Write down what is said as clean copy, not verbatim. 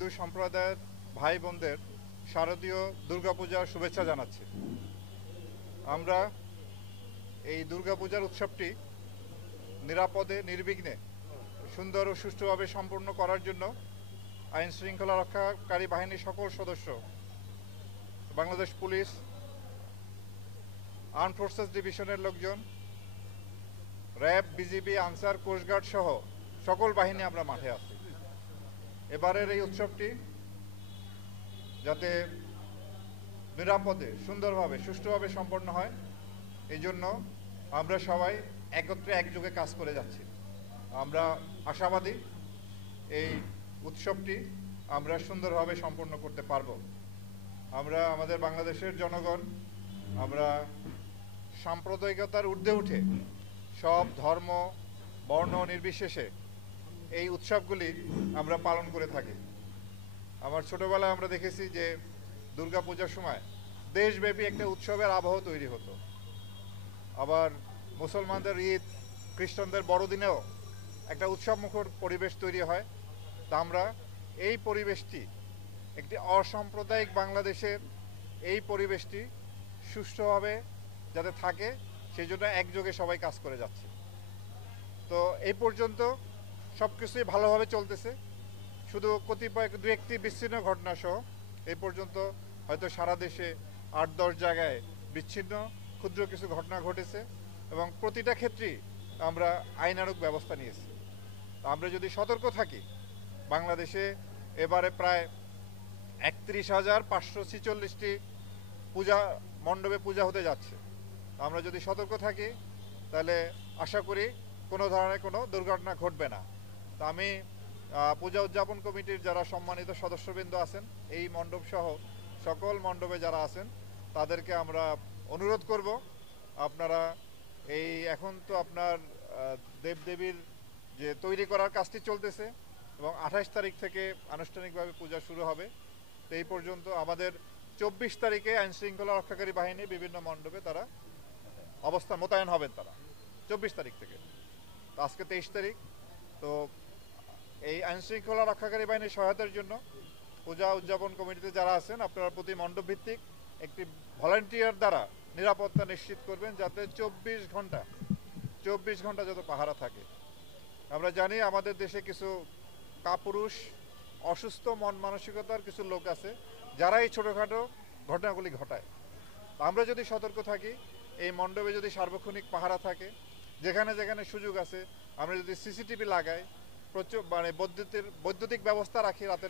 হিন্দু সম্প্রদায়ের ভাই বোনদের শারদীয় দুর্গাপূজার শুভেচ্ছা জানাচ্ছি। আমরা এই দুর্গাপূজার উৎসবটি নিরাপদে নির্বিঘ্নে সুন্দর ও সুষ্ঠুভাবে সম্পূর্ণ করার জন্য আইন শৃঙ্খলা রক্ষাকারী বাহিনীর সকল সদস্য, বাংলাদেশ পুলিশ, আর্ম ফোর্সেস ডিভিশনের লোকজন, র্যাব, বিজিবি, আনসার, কোস্টগার্ড সহ সকল বাহিনী আমরা মাঠে আছি। এবারের এই উৎসবটি যাতে নিরাপদে, সুন্দরভাবে, সুষ্ঠুভাবে সম্পন্ন হয়, এই জন্য আমরা সবাই একত্রে একযোগে কাজ করে যাচ্ছি। আমরা আশাবাদী এই উৎসবটি আমরা সুন্দরভাবে সম্পন্ন করতে পারব। আমরা আমাদের বাংলাদেশের জনগণ আমরা সাম্প্রদায়িকতার ঊর্ধ্বে উঠে সব ধর্ম বর্ণ নির্বিশেষে এই উৎসবগুলি আমরা পালন করে থাকি। আমার ছোটবেলায় আমরা দেখেছি যে দুর্গাপূজার সময় দেশব্যাপী একটা উৎসবের আবহ তৈরি হতো। আবার মুসলমানদের ঈদ, খ্রিস্টানদের বড়দিনেও একটা উৎসবমুখর পরিবেশ তৈরি হয়। তা আমরা এই পরিবেশটি, একটি অসাম্প্রদায়িক বাংলাদেশের এই পরিবেশটি সুষ্ঠুভাবে যাতে থাকে সেই জন্য একযোগে সবাই কাজ করে যাচ্ছে। তো এই পর্যন্ত সব কিছুই ভালোভাবে চলতেছে, শুধু কতিপয় দু একটি বিচ্ছিন্ন ঘটনা সহ এই পর্যন্ত হয়তো সারা দেশে ৮-১০ জায়গায় বিচ্ছিন্ন ক্ষুদ্র কিছু ঘটনা ঘটেছে এবং প্রতিটা ক্ষেত্রেই আমরা আইনানুগ ব্যবস্থা নিয়েছি। আমরা যদি সতর্ক থাকি, বাংলাদেশে এবারে প্রায় ৩১,৫৪৬টি পূজা মণ্ডপে পূজা হতে যাচ্ছে। আমরা যদি সতর্ক থাকি তাহলে আশা করি কোনো ধরনের কোনো দুর্ঘটনা ঘটবে না। তা আমি পূজা উদযাপন কমিটির যারা সম্মানিত সদস্যবৃন্দ আছেন, এই মণ্ডপ সহ সকল মণ্ডপে যারা আছেন, তাদেরকে আমরা অনুরোধ করব, আপনারা এই এখন তো আপনার দেবদেবীর যে তৈরি করার কাজটি চলতেছে এবং ২৮ তারিখ থেকে আনুষ্ঠানিকভাবে পূজা শুরু হবে। তো এই পর্যন্ত আমাদের ২৪ তারিখে আইন শৃঙ্খলা রক্ষাকারী বাহিনী বিভিন্ন মণ্ডপে তারা অবস্থান মোতায়েন হবেন। তারা ২৪ তারিখ থেকে, তো আজকে ২৩ তারিখ। তো এই আইন শৃঙ্খলা রক্ষাকারী বাহিনীর সহায়তার জন্য পূজা উদযাপন কমিটিতে যারা আছেন, আপনারা প্রতি মণ্ডপ ভিত্তিক একটি ভলান্টিয়ার দ্বারা নিরাপত্তা নিশ্চিত করবেন, যাতে ২৪ ঘন্টা যত পাহারা থাকে। আমরা জানি আমাদের দেশে কিছু কাপুরুষ, অসুস্থ মন মানসিকতার কিছু লোক আছে যারা এই ছোটোখাটো ঘটনাগুলি ঘটায়। আমরা যদি সতর্ক থাকি, এই মণ্ডপে যদি সার্বক্ষণিক পাহারা থাকে, যেখানে যেখানে সুযোগ আছে আমরা যদি সিসিটিভি লাগাই, প্রচুর বৈদ্যুতিক ব্যবস্থা রাখি রাতের